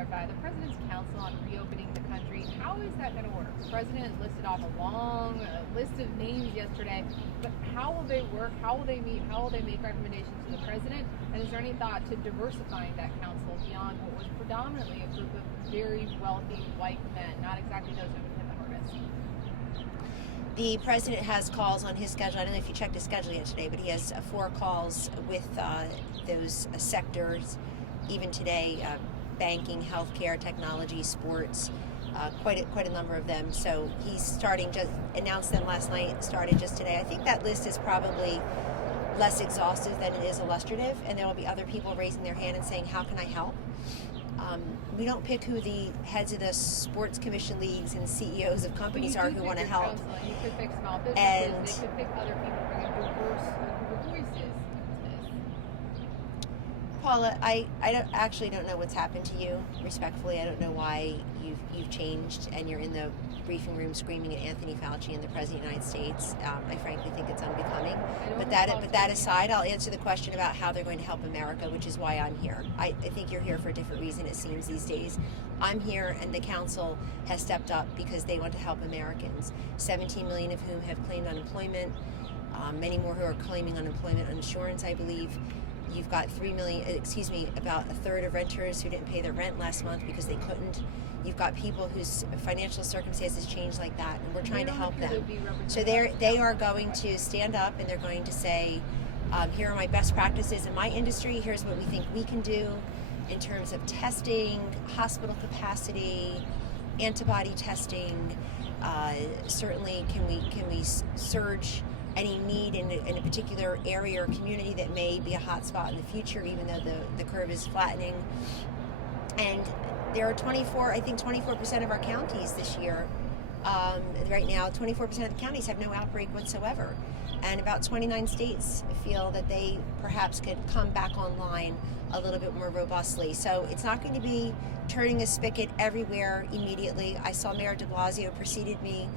clarify, the President's Council on Reopening the Country, how is that going to work? The President listed off a long list of names yesterday, but how will they work? How will they meet? How will they make recommendations to the President? And is there any thought to diversifying that council beyond what was predominantly a group of very wealthy white men, not exactly those who would hit the hardest? The President has calls on his schedule. I don't know if you checked his schedule yet today, but he has 4 calls with those sectors, even today, banking, healthcare, technology, sports, quite a number of them. So he's starting, just announced them last night, started just today. I think that list is probably less exhaustive than it is illustrative, and there will be other people raising their hand and saying, how can I help? We don't pick who the heads of the sports commission leagues and CEOs of companies are who want to help. You could pick small businesses, they could pick other people to bring a diverse group of voices. Paula, I don't know what's happened to you. Respectfully, I don't know why you've changed and you're in the briefing room screaming at Anthony Fauci and the President of the United States. I frankly think it's unbecoming. But that aside, I'll answer the question about how they're going to help America, which is why I'm here. I think you're here for a different reason, it seems, these days. I'm here, and the council has stepped up because they want to help Americans. 17 million of whom have claimed unemployment. Many more who are claiming unemployment insurance, I believe. You've got about a third of renters who didn't pay their rent last month because they couldn't. You've got people whose financial circumstances change like that, and we're trying to help them. So they are going to stand up and they're going to say, here are my best practices in my industry. Here's what we think we can do in terms of testing, hospital capacity, antibody testing. Certainly, can we surge any need in a particular area or community that may be a hot spot in the future, even though the curve is flattening. And there are 24% of our counties this year, right now, 24% of the counties have no outbreak whatsoever. And about 29 states feel that they perhaps could come back online a little bit more robustly. So it's not going to be turning a spigot everywhere immediately. I saw Mayor de Blasio preceded me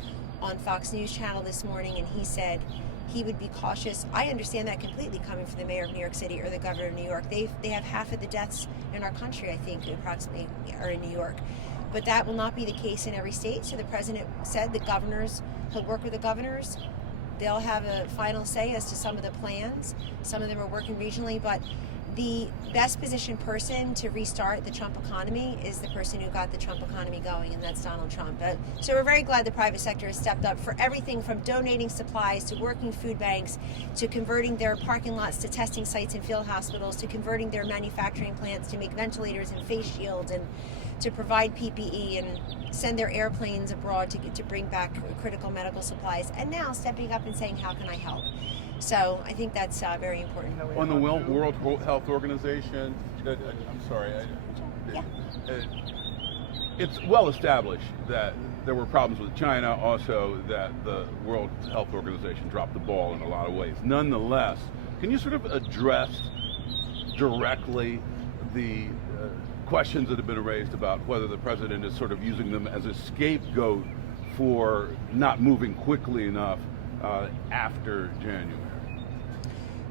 on Fox News Channel this morning, and he said he would be cautious. I understand that completely, coming from the mayor of New York City or the governor of New York. They have half of the deaths in our country, I think, approximately, are in New York. But that will not be the case in every state. So the president said he'll work with the governors. They'll have a final say as to some of the plans. Some of them are working regionally, but the best positioned person to restart the Trump economy is the person who got the Trump economy going, and that's Donald Trump. So we're very glad the private sector has stepped up for everything from donating supplies to working food banks to converting their parking lots to testing sites and field hospitals to converting their manufacturing plants to make ventilators and face shields and to provide PPE and send their airplanes abroad to bring back critical medical supplies, and now stepping up and saying, how can I help? So I think that's very important. On the World Health Organization, it's well established that there were problems with China, also that the World Health Organization dropped the ball in a lot of ways. Nonetheless, can you sort of address directly the questions that have been raised about whether the president is sort of using them as a scapegoat for not moving quickly enough after January?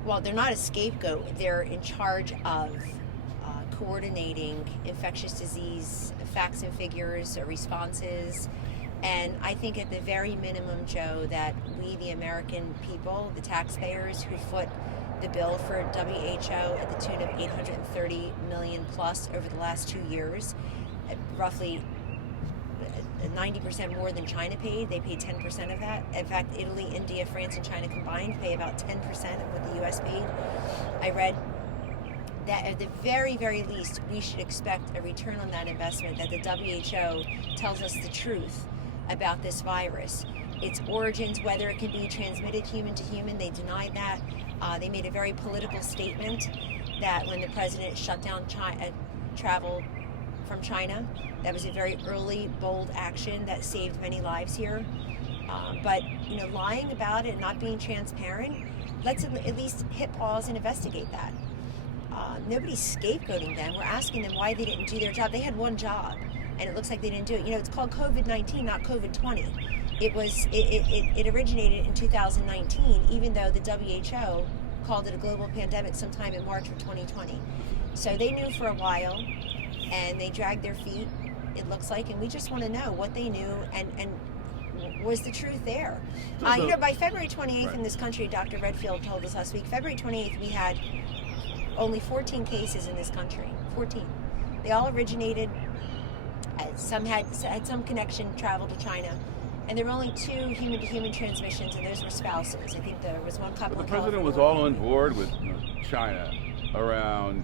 Well, they're not a scapegoat. They're in charge of coordinating infectious disease facts and figures, responses. And I think at the very minimum, Joe, that we, the American people, the taxpayers who foot the bill for WHO at the tune of $830 million plus over the last 2 years, roughly 90% more than China paid. They paid 10% of that. In fact, Italy, India, France, and China combined pay about 10% of what the U.S. paid. I read that at the very, very least, we should expect a return on that investment, that the WHO tells us the truth about this virus. Its origins, whether it can be transmitted human to human, they denied that. They made a very political statement that when the president shut down travel from China, that was a very early, bold action that saved many lives here. But lying about it, not being transparent, let's at least hit pause and investigate that. Nobody's scapegoating them. We're asking them why they didn't do their job. They had one job, and it looks like they didn't do it. It's called COVID-19, not COVID-20. It originated in 2019, even though the WHO called it a global pandemic sometime in March of 2020. So they knew for a while, and they dragged their feet, it looks like, and we just want to know what they knew and was the truth there. By February 28th right. in this country, Dr. Redfield told us last week, February 28th, we had only 14 cases in this country. 14. They all originated, some had some connection, traveled to China. And there were only 2 human-to-human transmissions, and those were spouses. I think there was one couple. But the president was all on board with China around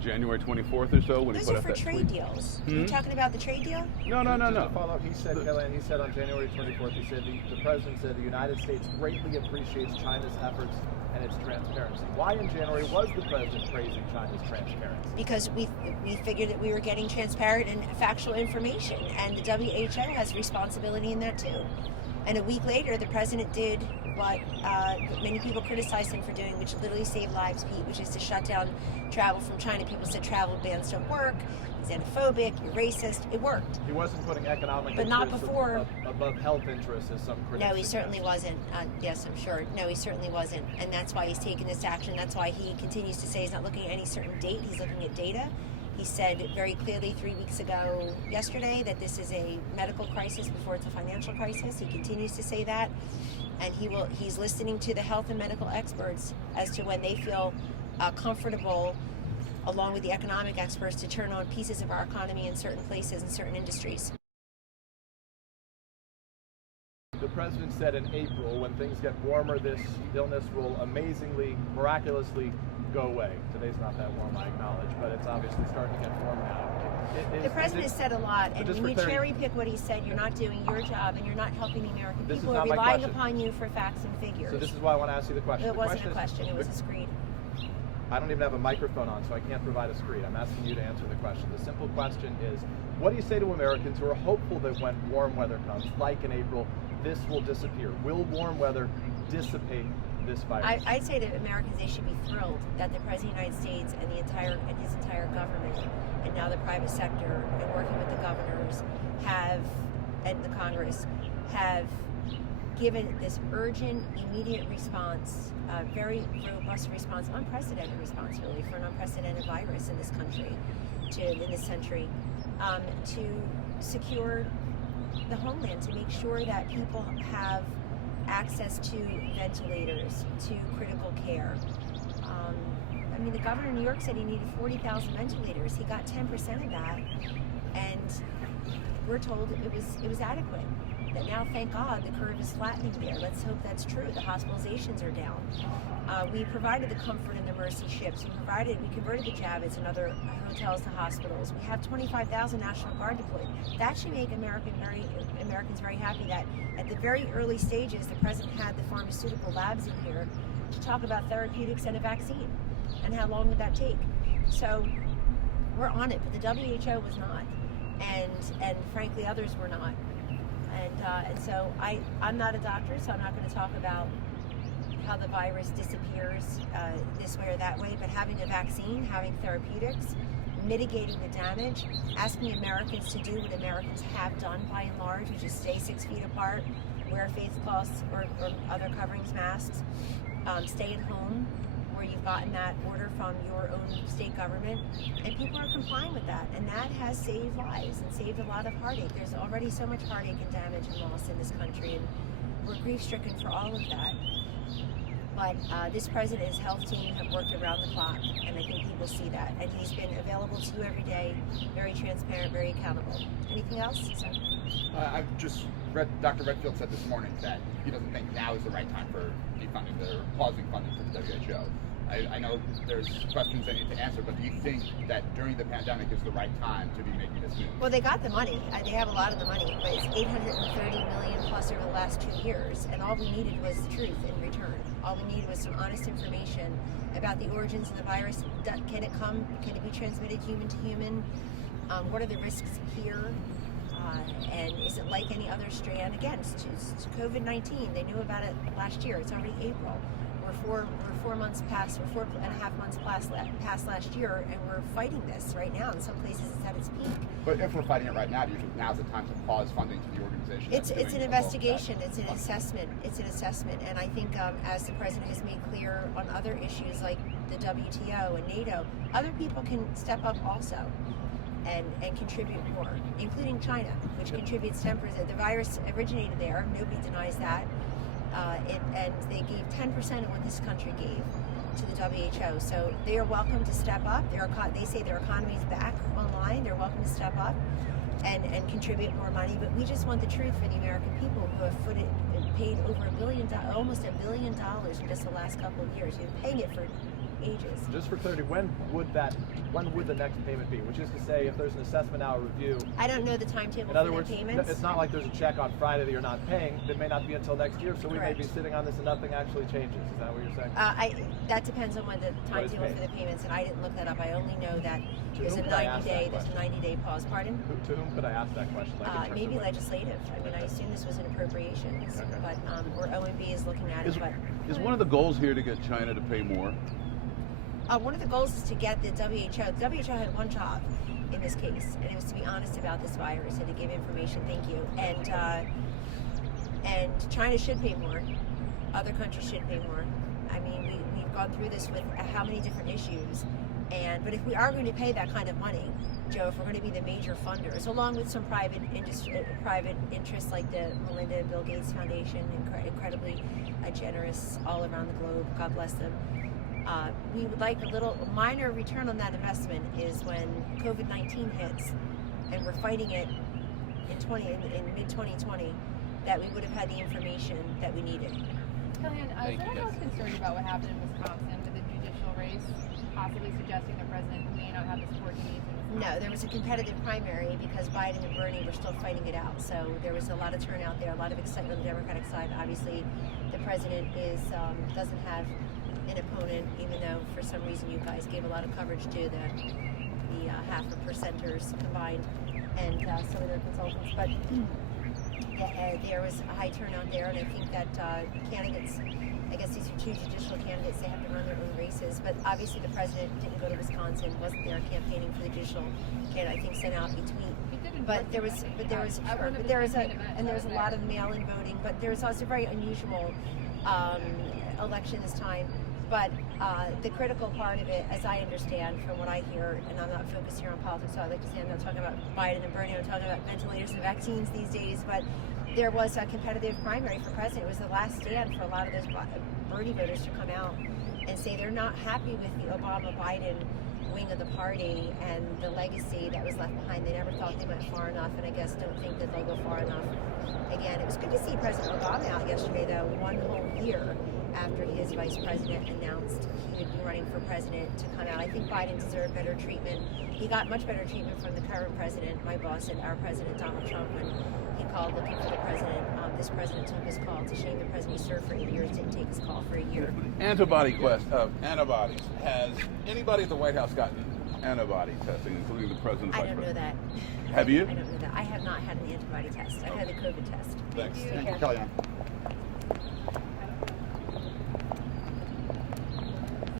January 24th or so when those he put are up for that trade tweet. deals. Are you talking about the trade deal? No. To follow up, he said, Kellyanne, he said on January 24th, he said the president said the United States greatly appreciates China's efforts and its transparency. Why in January was the president praising China's transparency? Because we figured that we were getting transparent and factual information, and the WHO has responsibility in that too. And a week later, the president did what many people criticized him for doing, which literally saved lives, Pete, which is to shut down travel from China. People said travel bans don't work. He's xenophobic. You're racist. It worked. He wasn't putting economic but not interests before. above health interests, as some critics No, he suggest. certainly wasn't. Yes, I'm sure. No, he certainly wasn't. And that's why he's taken this action. That's why he continues to say he's not looking at any certain date. He's looking at data. He said very clearly 3 weeks ago yesterday that this is a medical crisis before it's a financial crisis. He continues to say that. And he's listening to the health and medical experts as to when they feel comfortable, along with the economic experts, to turn on pieces of our economy in certain places and certain industries. The president said in April, when things get warmer, this illness will amazingly, miraculously go away. Today's not that warm, I acknowledge, but it's obviously starting to get warm now. The president has said a lot, and just when you for clarity- cherry pick what he said, you're not doing your job, and you're not helping the American This is people. not Are my relying question. upon you for facts and figures. So this is why I want to ask you the question. It The wasn't a is- question, it was a screed. I don't even have a microphone on, so I can't provide a screen. I'm asking you to answer the question. The simple question is, what do you say to Americans who are hopeful that when warm weather comes, like in April, this will disappear? Will warm weather dissipate this virus? I'd say to Americans they should be thrilled that the President of the United States and his entire government, and now the private sector, and working with the governors, and the Congress, have given this urgent, immediate response, very robust response, unprecedented response really, for an unprecedented virus in this country, in this century, to secure the homeland, to make sure that people have access to ventilators, to critical care. The governor of New York said he needed 40,000 ventilators. He got 10% of that, and we're told it was adequate. That now, thank God, the curve is flattening there. Let's hope that's true. The hospitalizations are down. We provided the Comfort and the Mercy ships. We converted the Javits and other hotels to hospitals. We have 25,000 National Guard deployed. That should make Americans very happy that at the very early stages, the president had the pharmaceutical labs in here to talk about therapeutics and a vaccine, and how long would that take. So we're on it, but the WHO was not, and frankly, others were not. And so I'm not a doctor, so I'm not going to talk about how the virus disappears this way or that way, but having a vaccine, having therapeutics, mitigating the damage, asking Americans to do what Americans have done by and large, which is stay 6 feet apart, wear face cloths or other coverings, masks, stay at home where you've gotten that order from your own state government, and people are complying with that, and that has saved lives and saved a lot of heartache. There's already so much heartache and damage and loss in this country, and we're grief-stricken for all of that. But this president and his health team have worked around the clock, and I think people see that. And he's been available to you every day, very transparent, very accountable. Anything else? I've just read Dr. Redfield said this morning that he doesn't think now is the right time for defunding or pausing funding for the WHO. I know there's questions they need to answer, but do you think that during the pandemic is the right time to be making this move? Well, they got the money. They have a lot of the money, but it's $830 million plus over the last 2 years, and all we needed was the truth in return. All we needed was some honest information about the origins of the virus. Can it come? Can it be transmitted human to human? What are the risks here? And is it like any other strand? Again, it's COVID-19. They knew about it last year. It's already April. We're 4 months past, we're 4.5 months past last year, and we're fighting this right now. In some places, it's at its peak. But if we're fighting it right now, do you think now's the time to pause funding to the organization? It's an investigation. It's an assessment. It's an assessment, and I think as the president has made clear on other issues like the WTO and NATO, other people can step up also. and contribute more, including China, which contributes 10%. The virus originated there. Nobody denies that. And they gave 10% of what this country gave to the WHO. So they are welcome to step up. They say their economy is back online. They're welcome to step up and contribute more money. But we just want the truth for the American people who have paid over almost $1 billion in just the last couple of years. We've been paying it for ages. Just for clarity, when would the next payment be? Which is to say, if there's an assessment hour review. I don't know the timetable In other for words, the payments. it's not like there's a check on Friday that you're not paying. It may not be until next year, so we may Correct. be sitting on this and nothing actually changes. Is that what you're saying? That depends on when the What is timetable paid? for the payments, and I didn't look that up. I only know that To there's whom a could I ask that 90-day pause. Pardon? To whom could I ask that question? Like in terms Maybe of when? legislative. I mean, I assume this was an appropriations, Okay. but or OMB is looking at it. But Is one of the goals here to get China to pay more? one of the goals is to get the WHO. The WHO had one job in this case, and it was to be honest about this virus and to give information. Thank you. And China should pay more. Other countries should pay more. I mean, we've gone through this with how many different issues. But if we are going to pay that kind of money, Joe, if we're going to be the major funders, along with some private interests like the Melinda and Bill Gates Foundation, incredibly generous all around the globe, God bless them. We would like a minor return on that investment is when COVID-19 hits and we're fighting it in mid-2020, that we would have had the information that we needed. Kellyanne, is anyone else concerned about what happened in Wisconsin with the judicial race, possibly suggesting the president may not have the support he needs in Wisconsin? No, there was a competitive primary because Biden and Bernie were still fighting it out. So there was a lot of turnout there, a lot of excitement on the Democratic side. Obviously, the president doesn't have an opponent, even though for some reason you guys gave a lot of coverage to the half of percenters combined and some of their consultants. But there was a high turnout there, and I think that candidates, I guess these are two judicial candidates, they have to run their own races. But obviously the president didn't go to Wisconsin, wasn't there campaigning for the judicial candidate. I think sent out a tweet. But there was a lot of mail-in voting. But there was also very unusual election this time. But the critical part of it, as I understand from what I hear, and I'm not focused here on politics, so I like to say I'm not talking about Biden and Bernie, I'm talking about ventilators and vaccines these days, but there was a competitive primary for president. It was the last stand for a lot of those Bernie voters to come out and say they're not happy with the Obama-Biden wing of the party and the legacy that was left behind. They never thought they went far enough, and I guess don't think that they'll go far enough. Again, it was good to see President Obama out yesterday, though, one whole year after his vice president announced he would be running for president, to come out. I think Biden deserved better treatment. He got much better treatment from the current president, my boss, and our president, Donald Trump, when he called looking for the president. This president took his call. It's a shame the president he served for 8 years didn't take his call for a year. Antibodies. Has anybody at the White House gotten antibody testing, including the president? I don't know that. Have you? I don't know that. I have not had an antibody test. I've had a COVID test. Thanks. Take Thank you, care. Kellyanne.